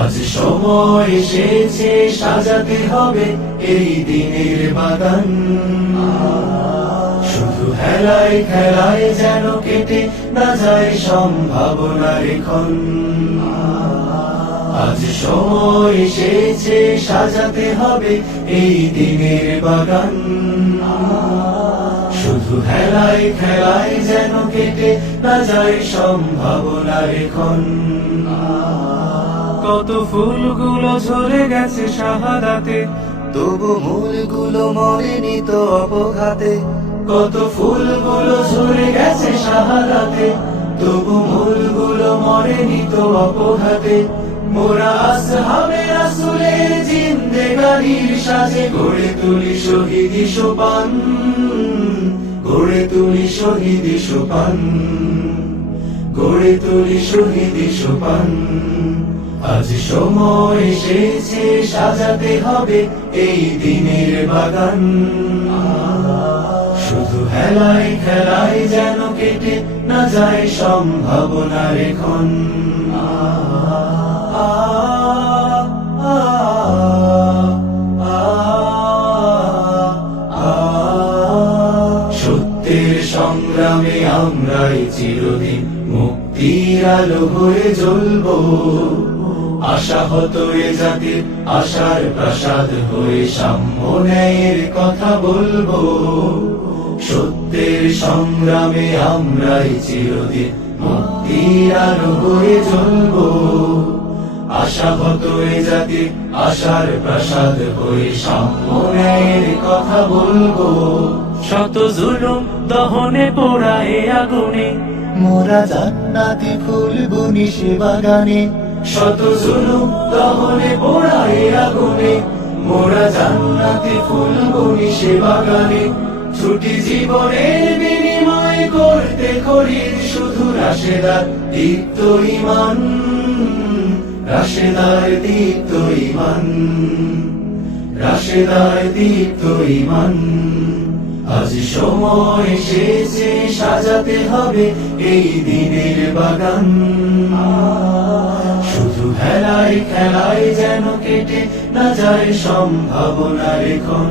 আজ সময় এসেছে, সাজাতে হবে এই দিনের বাগান। শুধু হেলায় খেলায় যেন কেটে না যায় সম্ভাবনার এখন। আজ সময় এসেছে, সাজাতে হবে এই দিনের বাগান। শুধু হেলায় খেলায় যেন কেটে না যায় সম্ভাবনার এখন। কত ফুলগুলো ঝরে গেছে শাহাদাতে, তবু মূলগুলো মরেনি তো অপঘাতে। কত ফুলগুলো ঝরে গেছে শাহাদাতে, তবু মূলগুলো মরেনি তো অপঘাতে। মোরা আসহাবে রাসূলের সাজে, গড়ে তুলি শহীদি সোপান, গড়ে তুলি শহীদি সোপান। গড়ে তুলি শহীদি সোপান। আজ সময় এসেছে, সাজাতে হবে এই দিনের বাগান। শুধু হেলায় খেলায় যেন কেটে না যায় সম্ভাবনার এখন। সত্যের আলো হয়ে জ্বলব। আশা হতো এ জাতির আশার প্রাসাদ হয়ে সাম্য ন্যায়ের কথা বলব। সত্যের সংগ্রামে আমরাই চিরদিন মুক্তির আলো হয়ে জ্বলব। আশা হতো এ জাতির আশার প্রাসাদ হয়ে সাম্য ন্যায়ের কথা বলব। শত জুলুম দহনে পোড়ায় আগুনে মোরা জান্নাতি ফুল বুনি সে বাগানে শত জুলুম দহনে পোড়ায় আগুনে। মোরা জান্নাতি ফুল বুনি সে বাগানে ছুটি জীবনের বিনিময় করতে খরিদ শুধু রাশেদার দীপ্ত ইমান, রাশেদার দীপ্ত ইমান, রাশেদার দীপ্ত ইমান। আজ সময় এসেছে, সাজাতে হবে এই দিনের বাগান। শুধু হেলায় খেলায় যেন কেটে না যায় সম্ভাবনার এখন।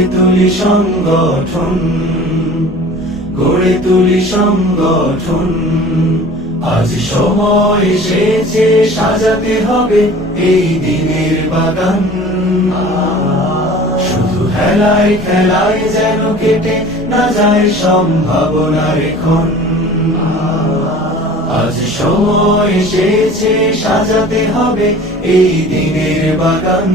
গড়ে তুলি সংগঠন, গড়ে তুলি সংগঠন। আজ সময় এসেছে, সাজাতে হবে এই দিনের বাগান। শুধু হেলায় খেলায় যেন কেটে না যায় সম্ভাবনার এখন। আজ সময় এসেছে, সাজাতে হবে এই দিনের বাগান।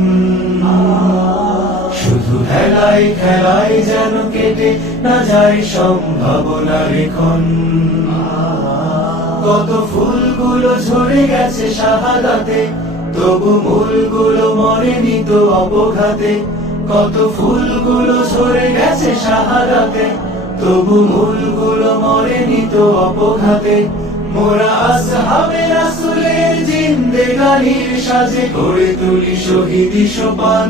হেলায় খেলায় যেন কেটে না যায় এখন কত ফুলগুলো ঝরে গেছে শাহাদাতে, তবু মূলগুলো মরেনি তো অবঘাতে। কত ফুলগুলো ঝরে গেছে শাহাদাতে, তবু মূলগুলো মরেনি তো অপঘাতে মোরা আসহাবে রাসূলের জিন্দেগানির সাজে করে তুলি শহীদি সোপান।